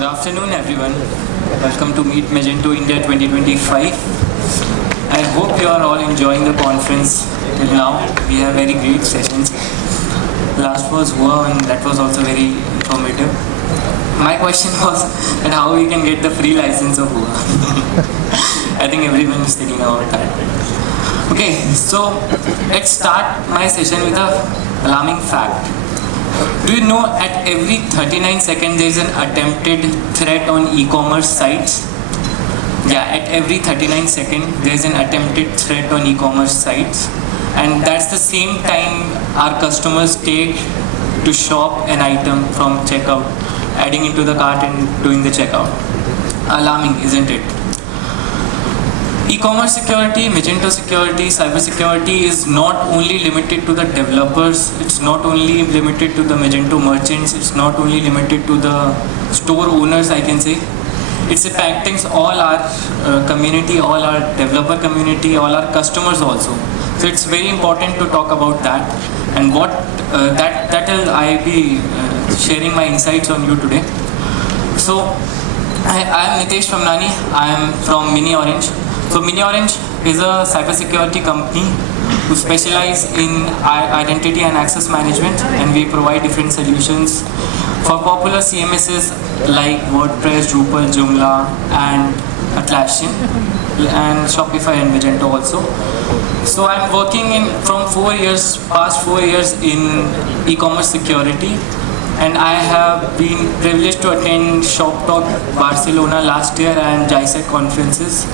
Good afternoon, everyone. Welcome to Meet Magento India 2025. I hope you are all enjoying the conference till now. We have very great sessions. Last was Hua, and that was also very informative. My question was that how we can get the free license of Hua. I think everyone is thinking about that. Okay, so let's start my session with an alarming fact. Do you know at every 39 seconds there is an attempted threat on e-commerce sites? Yeah, at every 39 seconds there is an attempted threat on e-commerce sites, and that's the same time our customers take to shop an item from checkout, adding into the cart and doing the checkout. Alarming, isn't it? E-commerce security, Magento security, cybersecurity is not only limited to the developers, it's not only limited to the Magento merchants, it's not only limited to the store owners, I can say. It's impacting all our community, all our developer community, all our customers also. So it's very important to talk about that, and what that will I be sharing my insights on you today. So I am Nitesh Pamnani. I am from miniOrange. So miniOrange is a cybersecurity company who specialize in identity and access management, and we provide different solutions for popular CMSs like WordPress, Drupal, Joomla, and Atlassian, and Shopify and Magento also. So I'm working from past 4 years in e-commerce security, and I have been privileged to attend Shop Talk Barcelona last year and JISEC conferences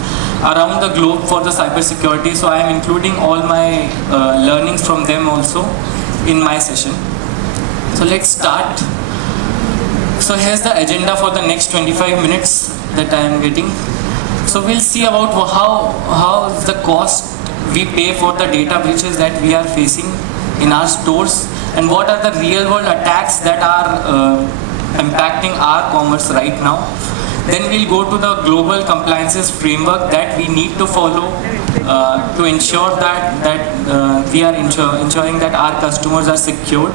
around the globe for the cybersecurity. So I am including all my learnings from them also in my session. So let's start. So here's the agenda for the next 25 minutes that I am getting. So we'll see about how the cost we pay for the data breaches that we are facing in our stores, and what are the real world attacks that are impacting our commerce right now. Then we'll go to the global compliances framework that we need to follow to ensure that we are ensuring that our customers are secured.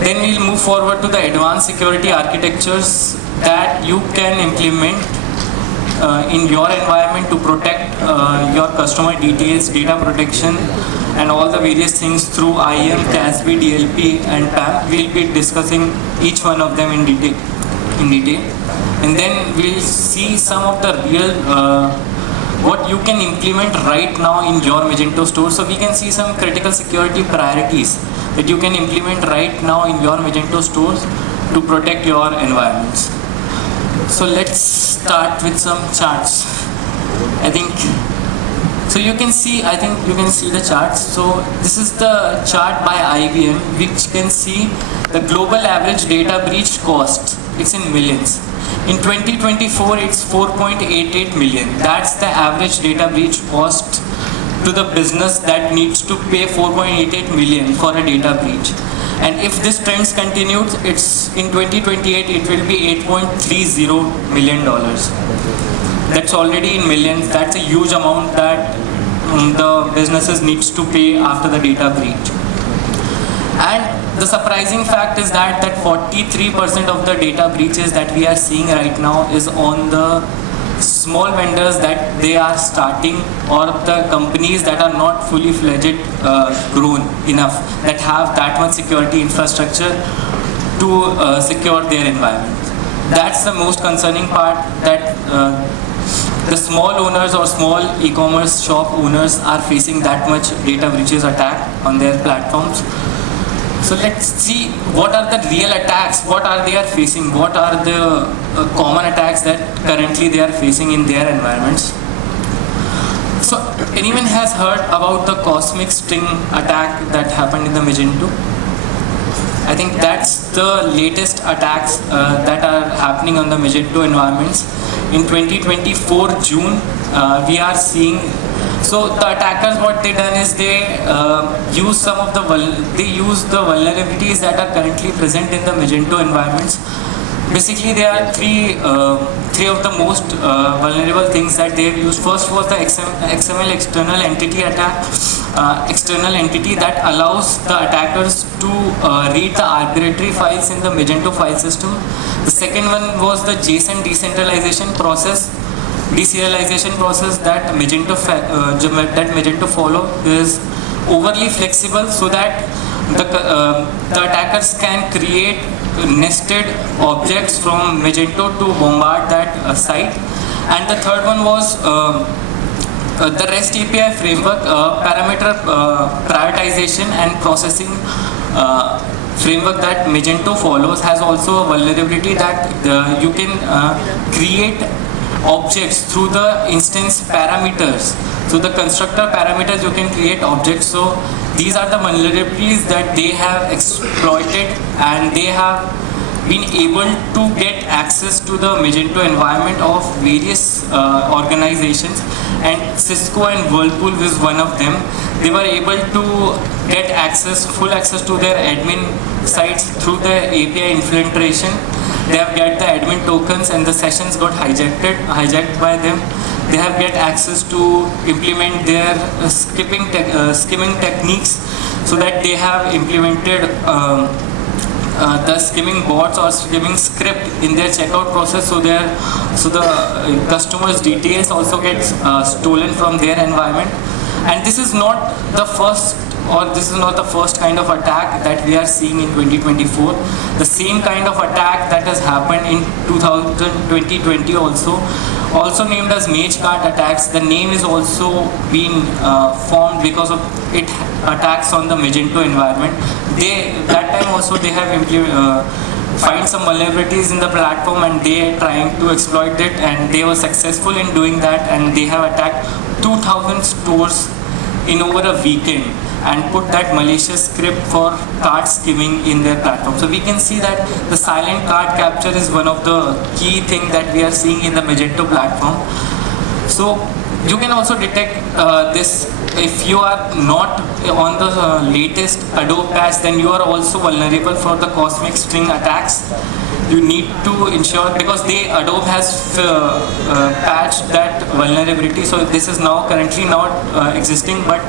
Then we'll move forward to the advanced security architectures that you can implement in your environment to protect your customer details, data protection, and all the various things through IAM, CASB, DLP, and PAM. We'll be discussing each one of them in detail. And then we'll see some of the real what you can implement right now in your Magento store. So we can see some critical security priorities that you can implement right now in your Magento stores to protect your environments. So let's start with some charts. So you can see the charts. So this is the chart by IBM, which can see the global average data breach cost. It's in millions. In 2024, it's 4.88 million. That's the average data breach cost to the business that needs to pay 4.88 million for a data breach. And if this trend continues, it's in 2028 it will be $8.30 million. That's already in millions. That's a huge amount that the businesses needs to pay after the data breach. And the surprising fact is that 43% of the data breaches that we are seeing right now is on the small vendors that they are starting, or the companies that are not fully fledged grown enough, that have that much security infrastructure to secure their environment. That's the most concerning part, that the small owners or small e-commerce shop owners are facing that much data breaches attack on their platforms. So let's see what are the real attacks, what are they are facing, what are the common attacks that currently they are facing in their environments. So anyone has heard about the CosmicString attack that happened in the Magento? I think that's the latest attacks that are happening on the Magento environments. In 2024 June, we are seeing. So the attackers, what they done is they use the vulnerabilities that are currently present in the Magento environments. Basically, there are three of the most vulnerable things that they have used. First was the XML external entity attack, external entity that allows the attackers to read the arbitrary files in the Magento file system. The second one was the JSON decentralization process, deserialization process that Magento follow is overly flexible so that the attackers can create nested objects from Magento to bombard that site. And the third one was the REST API framework, parameter prioritization and processing framework that Magento follows has also a vulnerability that you can create objects through the instance parameters. So the constructor parameters you can create objects. So these are the vulnerabilities that they have exploited, and they have been able to get access to the Magento environment of various organizations, and Cisco and Whirlpool is one of them. They were able to get access, full access to their admin sites through the API infiltration. They have get the admin tokens and the sessions got hijacked by them. They have get access to implement their skimming techniques, so that they have implemented the skimming bots or skimming script in their checkout process, so the customers' details also get stolen from their environment. And this is not the first, or this is not the first kind of attack that we are seeing in 2024. The same kind of attack that has happened in 2020 also named as Magecart attacks. The name is also been formed because of it attacks on the Magento environment. That time also they have find some vulnerabilities in the platform, and they are trying to exploit it, and they were successful in doing that, and they have attacked 2,000 stores in over a weekend and put that malicious script for card skimming in their platform. So we can see that the silent card capture is one of the key things that we are seeing in the Magento platform. So you can also detect this if you are not on the latest Adobe patch, then you are also vulnerable for the CosmicString attacks. You need to ensure, because Adobe has patched that vulnerability, so this is now currently not existing, but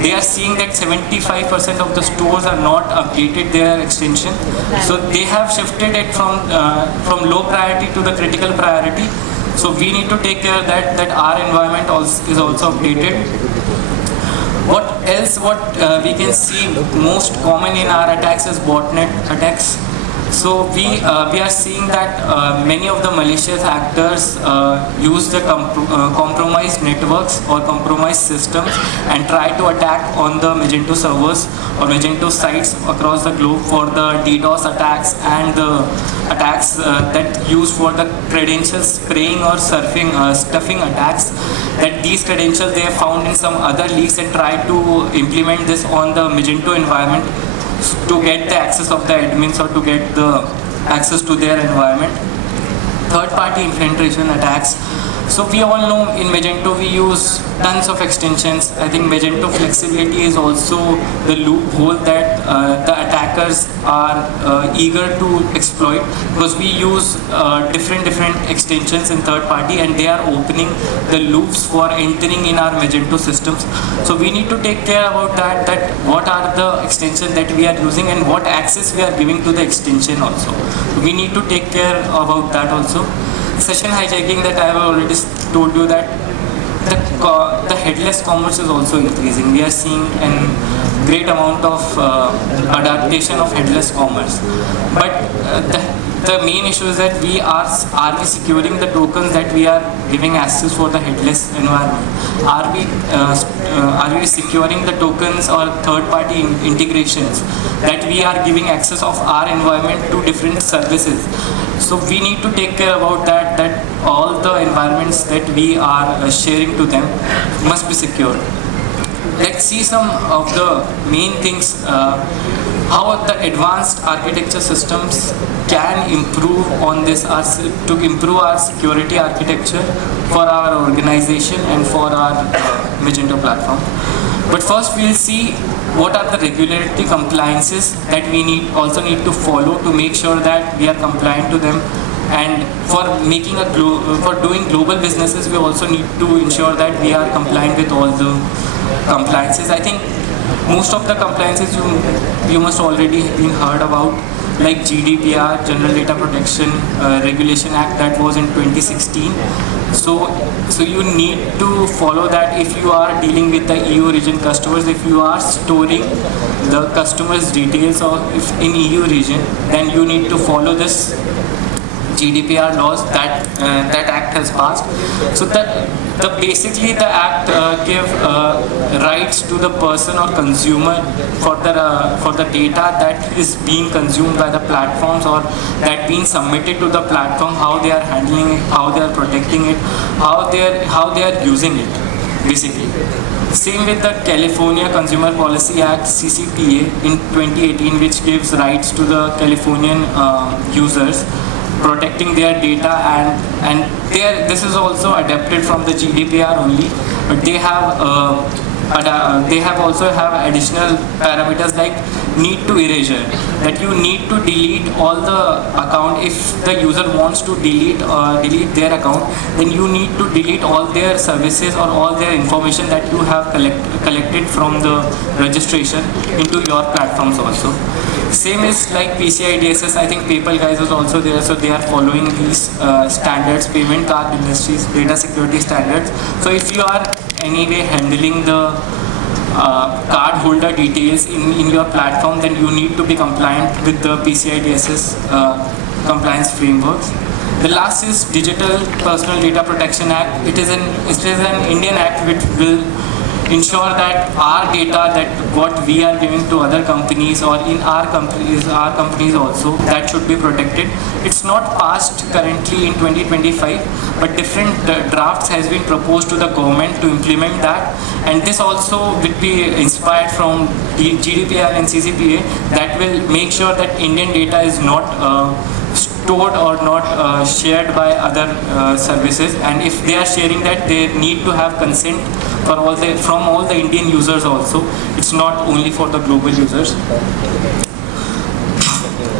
they are seeing that 75% of the stores are not updated their extension. So they have shifted it from low priority to the critical priority. So we need to take care that our environment is also updated. What else? We can see most common in our attacks is botnet attacks. So we are seeing that many of the malicious actors use the compromised networks or compromised systems and try to attack on the Magento servers or Magento sites across the globe for the DDoS attacks and the attacks that use for the credentials spraying or stuffing attacks. That these credentials they have found in some other leaks and try to implement this on the Magento environment to get the access of the admins or to get the access to their environment. Third-party infiltration attacks. So we all know in Magento we use tons of extensions. I think Magento flexibility is also the loophole that the attackers are eager to exploit, because we use different extensions in third party, and they are opening the loops for entering in our Magento systems. So we need to take care about that what are the extensions that we are using and what access we are giving to the extension also. We need to take care about that also. Session hijacking, that I have already told you that the headless commerce is also increasing. We are seeing a great amount of adaptation of headless commerce. But the main issue is that are we securing the tokens that we are giving access for the headless environment? Are we securing the tokens or third-party integrations that we are giving access of our environment to different services? So we need to take care about that all the environments that we are sharing to them must be secured. Let's see some of the main things, how the advanced architecture systems can improve on this, to improve our security architecture for our organization and for our Magento platform. But first we'll see what are the regulatory compliances that we also need to follow to make sure that we are compliant to them. And for making for doing global businesses, we also need to ensure that we are compliant with all the compliances. I think most of the compliances you must already been heard about, like GDPR, General Data Protection Regulation Act, that was in 2016. So you need to follow that if you are dealing with the EU region customers. If you are storing the customer's details or if in EU region, then you need to follow this GDPR laws that that act has passed. So basically the act give rights to the person or consumer for the data that is being consumed by the platforms or that being submitted to the platform, how they are handling it, how they are protecting it, how they are using it, basically. Same with the California Consumer Policy Act, CCPA, in 2018, which gives rights to the Californian users, protecting their data, and this is also adapted from the GDPR only, but they have also have additional parameters like need to erasure, that you need to delete all the account. If the user wants to delete their account, then you need to delete all their services or all their information that you have collected from the registration into your platforms also. Same is like PCI DSS. I think PayPal guys is also there, so they are following these standards, payment card industries, data security standards. So if you are anyway handling the card holder details in your platform, then you need to be compliant with the PCI DSS compliance frameworks. The last is Digital Personal Data Protection Act. It is an Indian act which will ensure that our data, that what we are giving to other companies or in our companies also, that should be protected. It's not passed currently in 2025, but different drafts has been proposed to the government to implement that, and this also will be inspired from the GDPR and CCPA, that will make sure that Indian data is not stored or not shared by other services, and if they are sharing that, they need to have consent from all the Indian users also. It's not only for the global users.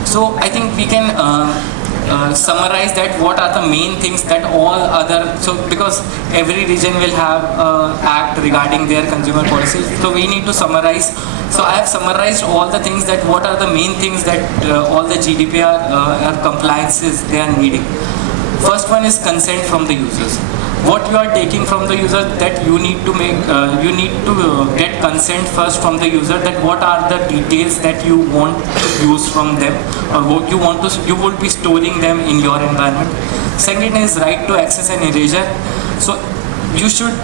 So I think we can summarize that what are the main things that all other, so because every region will have act regarding their consumer policies, so we need to summarize. So I have summarized all the things, that what are the main things that all the GDPR compliances they are needing. First one is consent from the users. What you are taking from the user, that you need to make, you need to get consent first from the user, that what are the details that you want to use from them, or what you want to, you would be storing them in your environment. Second is right to access and erasure. So you should,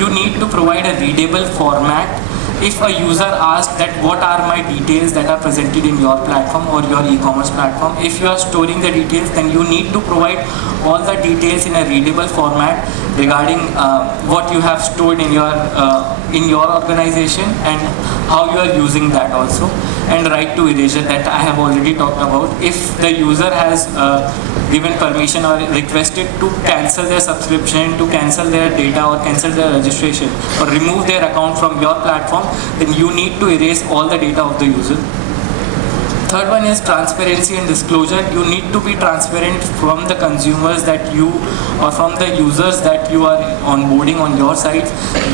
you need to provide a readable format. If a user asks that what are my details that are presented in your platform or your e-commerce platform, if you are storing the details, then you need to provide all the details in a readable format regarding what you have stored in your organization and how you are using that also. And right to erasure, that I have already talked about. If the user has given permission or requested to cancel their subscription, to cancel their data or cancel their registration or remove their account from your platform, then you need to erase all the data of the user. Third one is transparency and disclosure. You need to be transparent from the consumers that you, or from the users that you are onboarding on your site,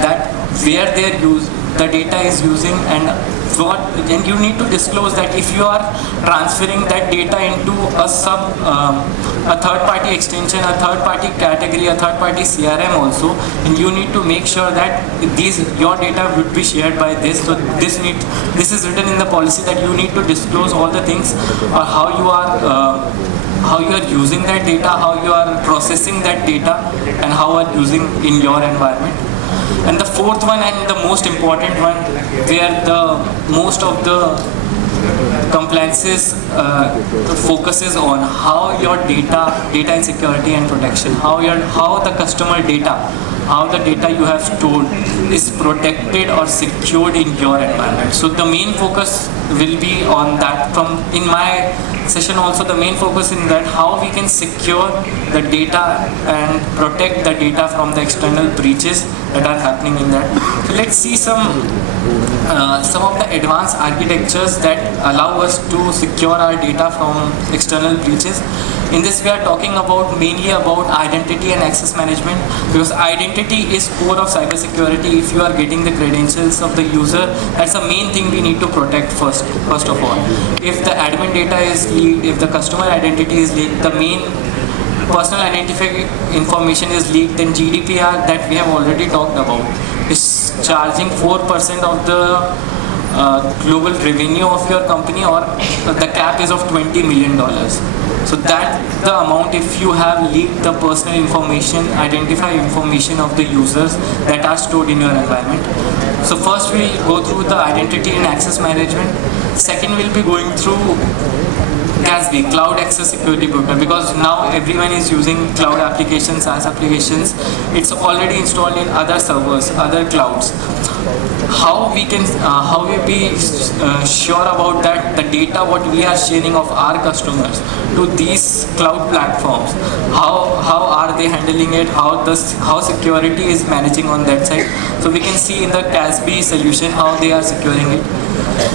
that where their the data is using, and you need to disclose that if you are transferring that data into a third-party extension, a third-party category, a third-party CRM also, and you need to make sure that your data would be shared by this. So this is written in the policy, that you need to disclose all the things, how you are using that data, how you are processing that data, and how you are using in your environment. And the fourth one, and the most important one, where the most of the compliances focuses on how your data insecurity and protection, how the customer data, how the data you have stored is protected or secured in your environment. So the main focus will be on that. From in my session also, the main focus in that, how we can secure the data and protect the data from the external breaches that are happening in that. So let's see some some of the advanced architectures that allow us to secure our data from external breaches. In this we are talking about mainly about identity and access management, because identity is core of cybersecurity. If you are getting the credentials of the user, that's the main thing we need to protect first of all. If the admin data is leaked, if the customer identity is leaked, the main personal identifying information is leaked, then GDPR that we have already talked about is charging 4% of the global revenue of your company, or the cap is of $20 million. So that the amount if you have leaked the personal information, identify information of the users that are stored in your environment. So first we'll go through the identity and access management. Second we'll be going through CASB, Cloud Access Security Broker, because now everyone is using cloud applications, SaaS applications. It's already installed in other servers, other clouds. How we be sure about that the data what we are sharing of our customers to these cloud platforms, how are they handling it, how security is managing on that side. So we can see in the CASB solution how they are securing it.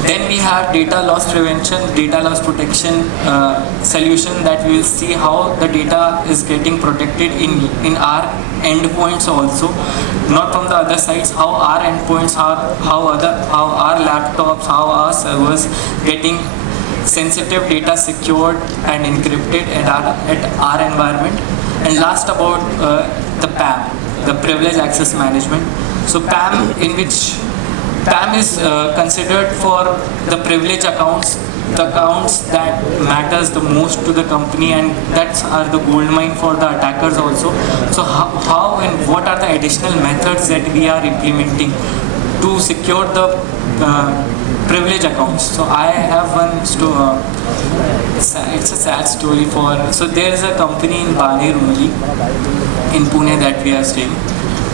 Then we have data loss prevention, data loss protection solution, that we will see how the data is getting protected in our endpoints also, not from the other sides, how our endpoints are, how our laptops, how our servers getting sensitive data secured and encrypted at our environment. And last about the PAM, the privilege access management. So PAM is considered for the privilege accounts, the accounts that matters the most to the company, and that are the gold mine for the attackers also. So how and what are the additional methods that we are implementing to secure the privilege accounts? So I have one story. It's a sad story so there is a company in Baner only, in Pune, that we are staying,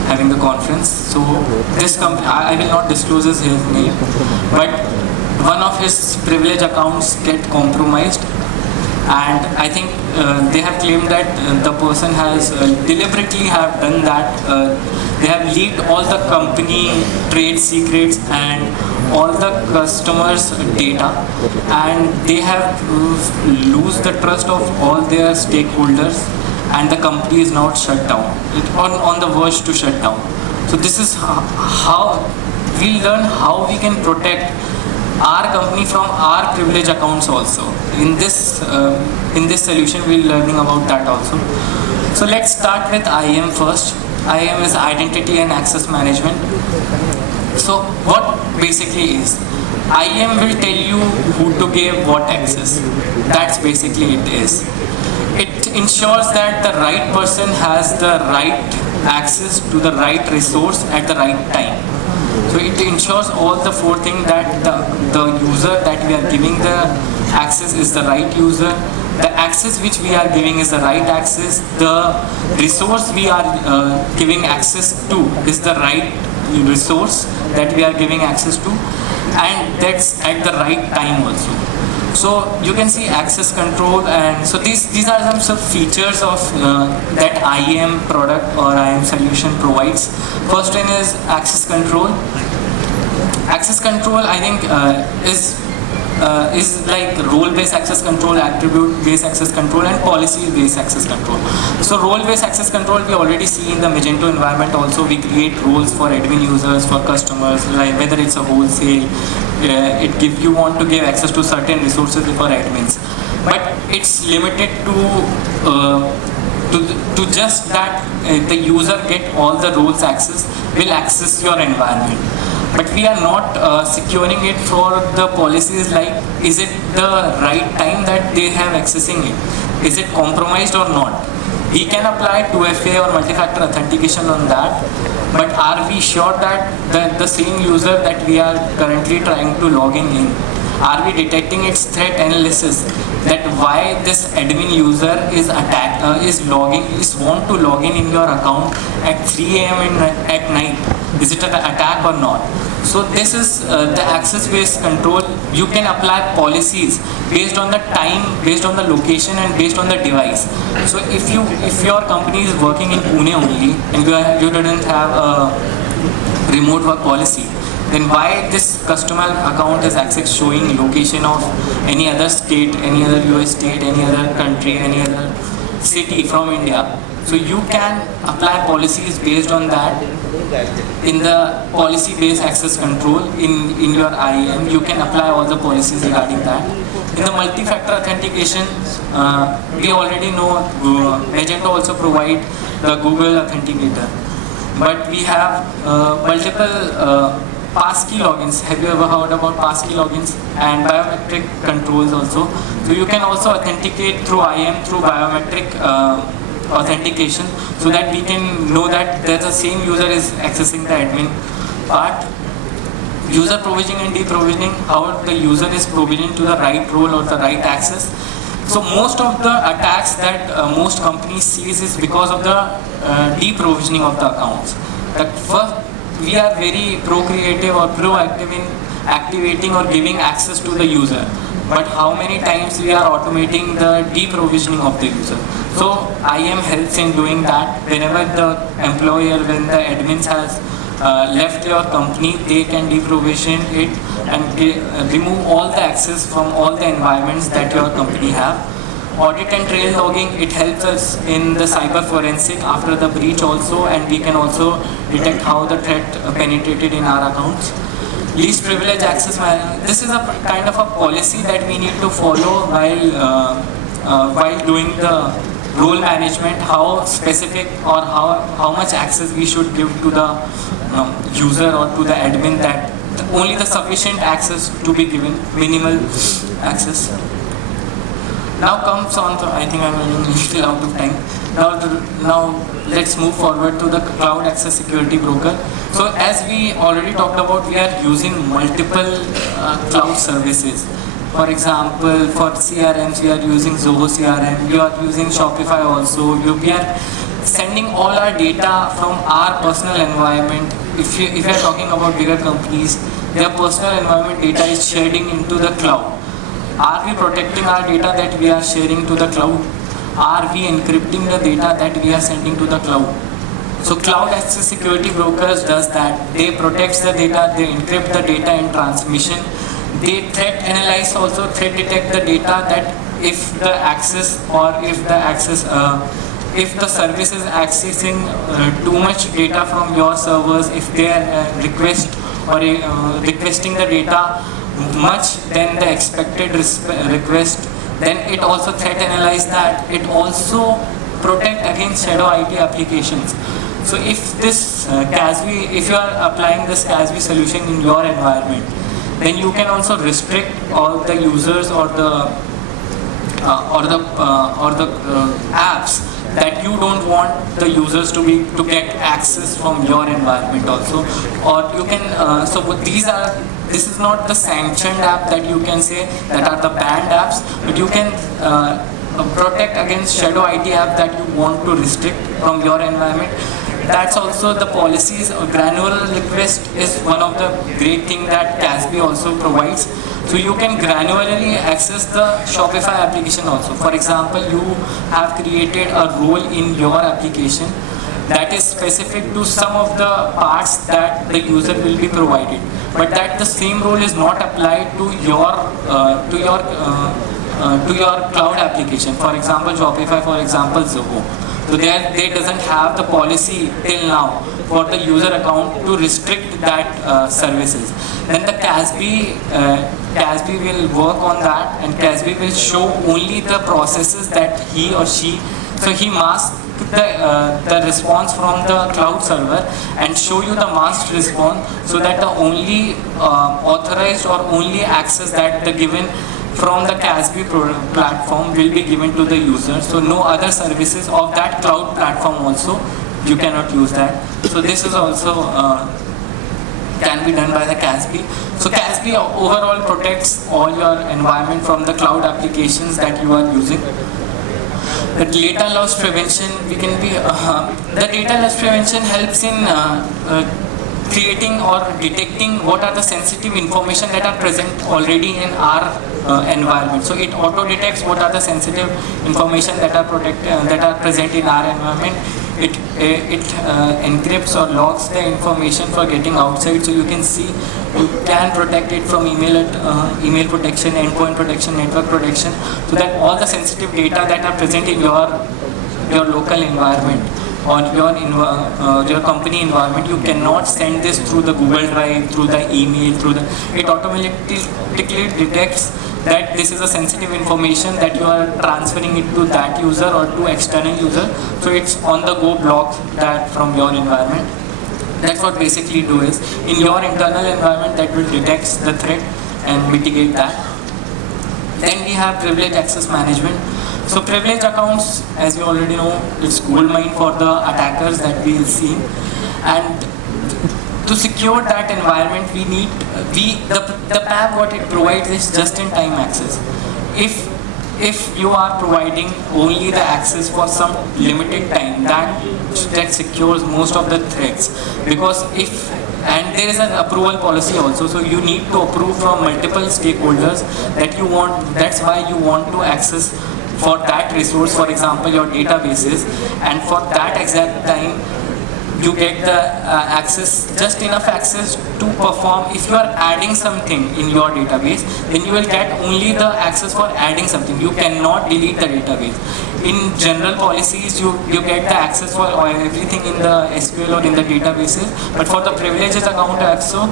having the conference. So this company, I will not disclose his name, but one of his privilege accounts get compromised, and I think they have claimed that the person has deliberately have done that. They have leaked all the company trade secrets and all the customers' data, and they have lose the trust of all their stakeholders, and the company is now shut down, on the verge to shut down. So this is how we learn how we can protect our company from our privilege accounts also. In this solution we're learning about that also. So let's start with IAM first. IAM is Identity and Access Management. So what basically is? IAM will tell you who to give what access. That's basically it is. It ensures that the right person has the right access to the right resource at the right time. So it ensures all the four things, that the user that we are giving the access is the right user, the access which we are giving is the right access, the resource we are giving access to is the right resource that we are giving access to, and that's at the right time also. So you can see access control, and so these are some features of that IAM product or IAM solution provides. First one is access control. Access control, I think, is like role-based access control, attribute-based access control, and policy-based access control. So role-based access control we already see in the Magento environment also. We create roles for admin users, for customers, like whether it's a wholesale, you want to give access to certain resources for admins, but it's limited to just that the user get all the roles access, will access your environment. But we are not securing it for the policies like, is it the right time that they have accessing it? Is it compromised or not? We can apply 2FA or multi-factor authentication on that, but are we sure that the same user that we are currently trying to log in, are we detecting its threat analysis, that why this admin user is want to log in your account at 3 a.m. at night? Is it an attack or not? So this is the access-based control. You can apply policies based on the time, based on the location, and based on the device. So if your company is working in Pune only and you didn't have a remote work policy, then why this customer account is access showing location of any other state, any other US state, any other country, any other city from India. So you can apply policies based on that. In the policy-based access control in your IAM, you can apply all the policies regarding that. In the multi-factor authentication, we already know Magento also provide the Google Authenticator. But we have multiple Passkey logins. Have you ever heard about Passkey logins? And biometric controls also. So you can also authenticate through IAM through biometric authentication, so that we can know that the same user is accessing the admin part. User provisioning and deprovisioning, how the user is provisioned to the right role or the right access. So most of the attacks that most companies sees is because of the deprovisioning of the accounts. That first, we are very procreative or proactive in activating or giving access to the user. But how many times we are automating the deprovisioning of the user? So IAM helps in doing that. Whenever the employer, when the admins has left your company, they can deprovision it and remove all the access from all the environments that your company have. Audit and trail logging, it helps us in the cyber forensic after the breach also, and we can also detect how the threat penetrated in our accounts. Least privilege access management. This is a kind of a policy that we need to follow while doing the role management, how specific or how much access we should give to the user or to the admin, that only the sufficient access to be given, minimal access. Now comes on to, I think I'm running a little out of time. Now let's move forward to the cloud access security broker. So as we already talked about, we are using multiple cloud services. For example, for CRMs, we are using Zoho CRM, we are using Shopify also. We are sending all our data from our personal environment. If you are talking about bigger companies, their personal environment data is sharing into the cloud. Are we protecting our data that we are sharing to the cloud? Are we encrypting the data that we are sending to the cloud? So cloud access security brokers does that. They protect the data, they encrypt the data in transmission. They threat analyze also, threat detect the data, that if the access or if the service is accessing too much data from your servers, if they are requesting the data much than the expected request, then it also threat analyze that. It also protect against shadow IT applications. So if this CASB, if you are applying this CASB solution in your environment, then you can also restrict all the users or the apps that you don't want the users to get access from your environment also. Or you can this is not the sanctioned app that you can say that are the banned apps, but you can protect against shadow IT app that you want to restrict from your environment. That's also the policies. Granular request is one of the great things that CASB also provides. So you can granularly access the Shopify application also. For example, you have created a role in your application that is specific to some of the parts that the user will be provided, but that the same role is not applied to your cloud application. For example, Shopify, for example, Zoho. So they doesn't have the policy till now for the user account to restrict that services. Then the CASB will work on that, and CASB will show only the processes that he or she, so he masks the response from the cloud server and show you the masked response, so that the only authorized or only access that the given from the CASB platform will be given to the user. So no other services of that cloud platform also, you cannot use that. So this is also can be done by the CASB. So CASB overall protects all your environment from the cloud applications that you are using. The data loss prevention, the data loss prevention helps in creating or detecting what are the sensitive information that are present already in our environment. So it auto detects what are the sensitive information that are present in our environment. it encrypts or locks the information for getting outside, so you can see, you can protect it from email protection, endpoint protection, network protection, so that all the sensitive data that are present in your local environment or your company environment, you cannot send this through the Google Drive, through the email, it automatically detects that this is a sensitive information that you are transferring it to that user or to external user, so it's on the go block that from your environment. That's what basically do is, in your internal environment, that will detect the threat and mitigate that. Then we have privilege access management. So privilege accounts, as you already know, it's goldmine for the attackers that we will see. And to secure that environment, the PAM, what it provides is just-in-time access. If you are providing only the access for some limited time, that secures most of the threats. Because and there is an approval policy also, so you need to approve from multiple stakeholders that you want. That's why you want to access for that resource, for example, your databases, and for that exact time, you get the just enough access to perform. If you are adding something in your database, then you will get only the access for adding something. You cannot delete the database. In general policies, you get the access for everything in the SQL or in the databases, but for the privileges account also,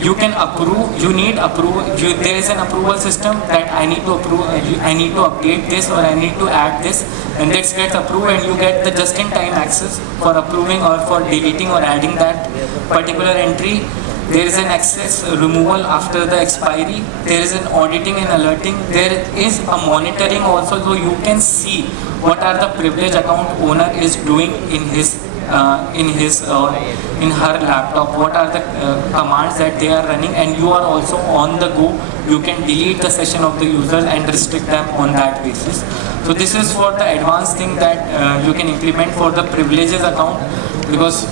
you can approve, there is an approval system that I need to approve, I need to update this, or I need to add this, and this gets approved, and you get the just-in-time access for approving or for deleting or adding that particular entry. There is an access removal after the expiry. There is an auditing and alerting. There is a monitoring also, so you can see what are the privilege account owner is doing in her laptop, what are the commands that they are running, and you are also on the go. You can delete the session of the users and restrict them on that basis. So this is for the advanced thing that you can implement for the privileges account, because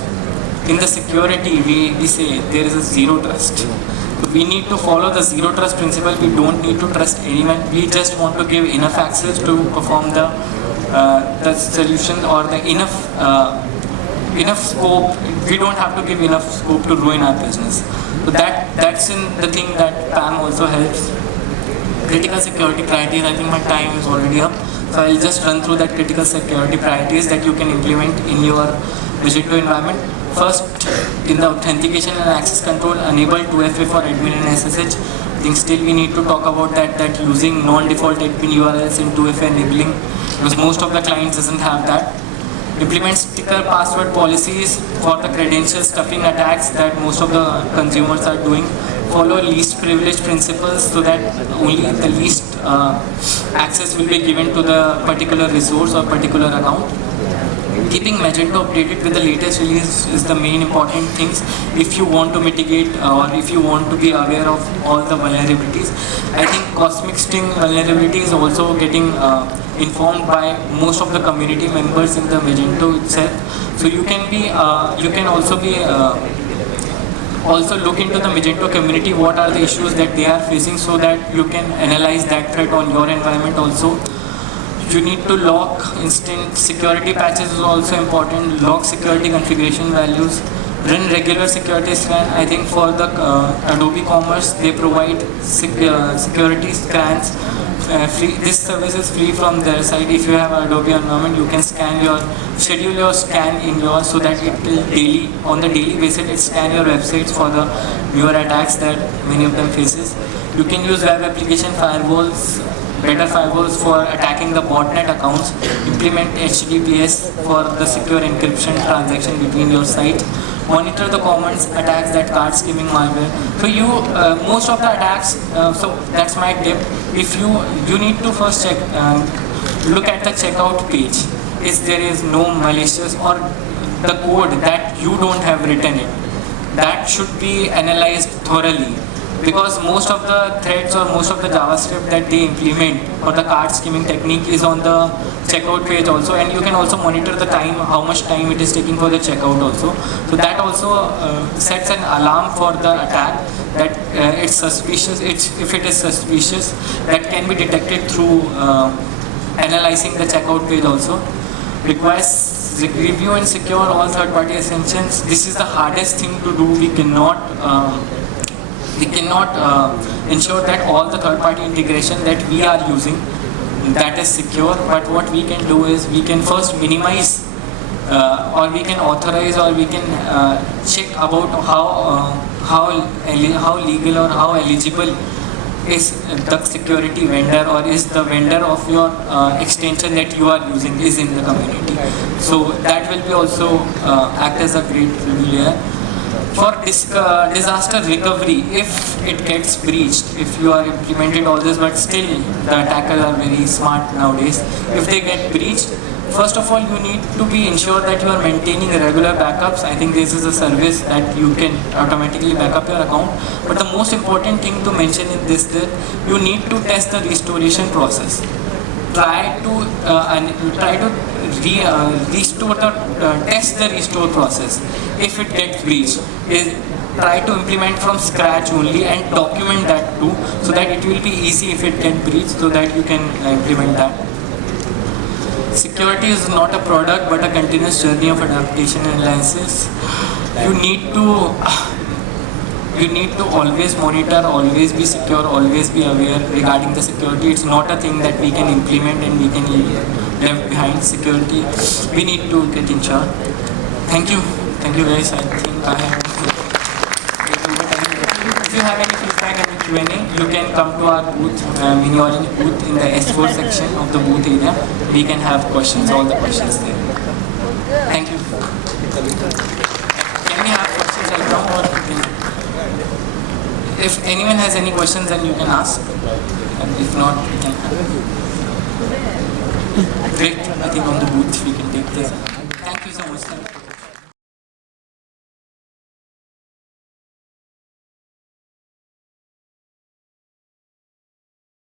in the security we say there is a zero trust. So we need to follow the zero trust principle. We don't need to trust anyone. We just want to give enough access to perform the solution, or the enough scope. We don't have to give enough scope to ruin our business. So that's in the thing that PAM also helps. Critical security priorities, I think my time is already up. So I'll just run through that critical security priorities that you can implement in your Magento environment. First, in the authentication and access control, enable 2FA for admin and SSH. I think still we need to talk about that using non-default admin URLs in 2FA enabling, because most of the clients doesn't have that. Implement sticker password policies for the credential stuffing attacks that most of the consumers are doing. Follow least privilege principles, so that only the least access will be given to the particular resource or particular account. Keeping Magento updated with the latest release is the main important things if you want to mitigate or if you want to be aware of all the vulnerabilities. I think CosmicString vulnerability is also getting informed by most of the community members in the Magento itself. So you can also look into the Magento community, what are the issues that they are facing, so that you can analyze that threat on your environment also. You need to lock instant security patches is also important. Lock security configuration values. Run regular security scan. I think for the AdobeCommerce, they provide security scans free. This service is free from their side. If you have Adobe environment, you can schedule your scan in yours, so that it will on the daily basis it scan your websites for the newer attacks that many of them faces. You can use web application firewalls, better firewalls for attacking the botnet accounts. Implement HTTPS for the secure encryption transaction between your sites. Monitor the common attacks, that card skimming malware. So most of the attacks, so that's my tip. If you need to first check, look at the checkout page. If there is no malicious or the code that you don't have written it, that should be analyzed thoroughly. Because most of the threads or most of the JavaScript that they implement for the card skimming technique is on the checkout page also, and you can also monitor the time, how much time it is taking for the checkout also. So that also sets an alarm for the attack that it's suspicious. If it is suspicious, that can be detected through analyzing the checkout page also. Requires review and secure all third-party extensions. This is the hardest thing to do. We cannot ensure that all the third-party integration that we are using that is secure. But what we can do is we can first minimize, or we can authorize, or we can check about how legal or how eligible is the security vendor, or is the vendor of your extension that you are using is in the community. So that will be also act as a great layer. For disaster recovery, if it gets breached, if you are implemented all this, but still the attackers are very smart nowadays, if they get breached, first of all, you need to be ensured that you are maintaining regular backups. I think this is a service that you can automatically back up your account. But the most important thing to mention in this that you need to test the restoration process. Try to test the restore process. If it gets breached, try to implement from scratch only and document that too, so that it will be easy if it gets breached, so that you can implement that. Security is not a product but a continuous journey of adaptation and analysis. You need to always monitor, always be secure, always be aware regarding the security. It's not a thing that we can implement and we can leave behind. Security, we need to get insured. Thank you guys. I think I have. If you have any feedback and Q&A, you can come to our booth, miniOrange booth in the S4 section of the booth area. We can have questions, all the questions there. Thank you. Can we have questions right now, or if anyone has any questions, then you can ask. And if not, we can have. Great. I think on the booth we can take this. Thank you so much.